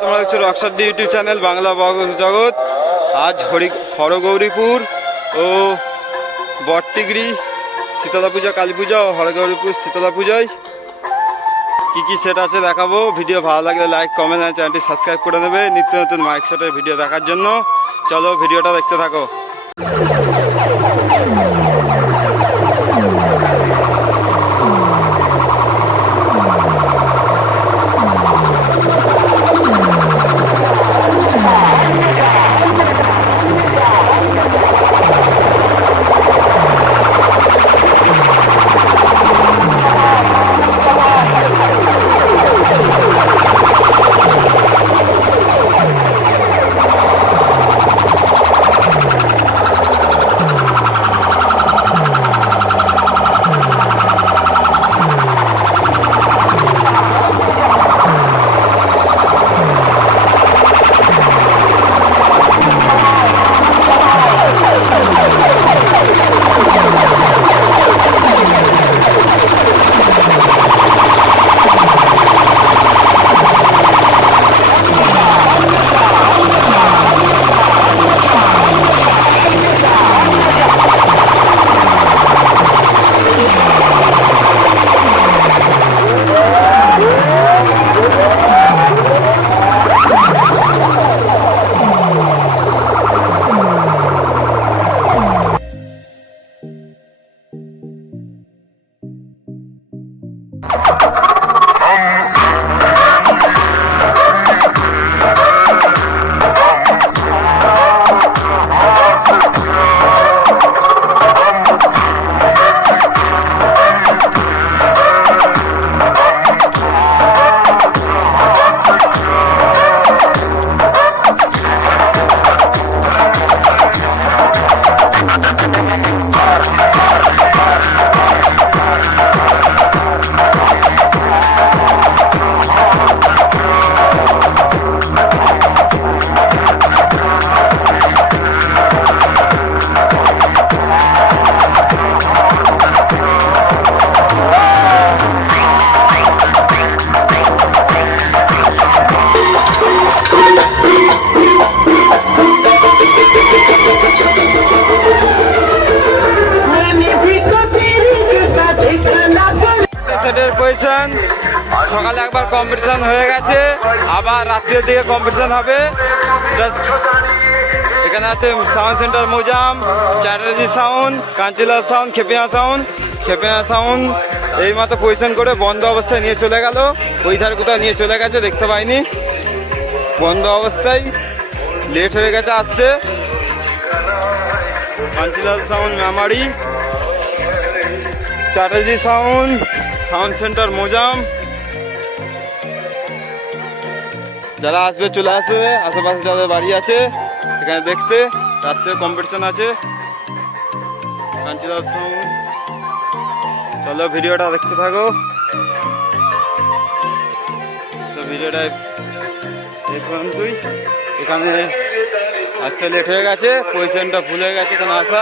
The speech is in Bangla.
তোমরা দেখছ রকসার ইউটিউব চ্যানেল বাংলা জগৎ। আজ হরি হরগৌরীপুর ও বটটিগড়ি, শীতলা পূজা, কালী পূজা ও হরগৌরীপুর শীতলা পূজায়। কী কী সেট আছে দেখাবো? ভিডিও ভালো লাগলে লাইক কমেন্ট আর চ্যানেলটি সাবস্ক্রাইব করে নেবে। নিত্য নতুন মাইক সেটের ভিডিও দেখার জন্য। চলো ভিডিওটা দেখতে থাকো। সেটের সকালে একবার কম্পিটিশন হয়ে গেছে, আবার রাত্রির দিকে কম্পিটিশন হবে। এখানে আছে sound centre Mozam, Chatterjee sound Kanchilal sound Khepiya sound Khepiya sound এই মতো পজিশন করে বন্ধ অবস্থায় নিয়ে চলে গেল। ওই ধারে কোথাও নিয়ে চলে গেছে দেখতে পাইনি। বন্ধ অবস্থায় লেট হয়ে গেছে আসতে। Kanchilal sound Memari. Chatterjee sound sound centre Mozam. যারা আসবে, চলে আসবে আশেপাশে যাদের বাড়ি আছে, এখানে দেখতে রাত্রে কম্পিটিশন আছে। চলো ভিডিওটা দেখতে থাকো। ভিডিওটা এই পর্যন্তই এখানে আসতে লেট হয়ে গেছে পজিশনটা ভুল গেছে এখানে আসা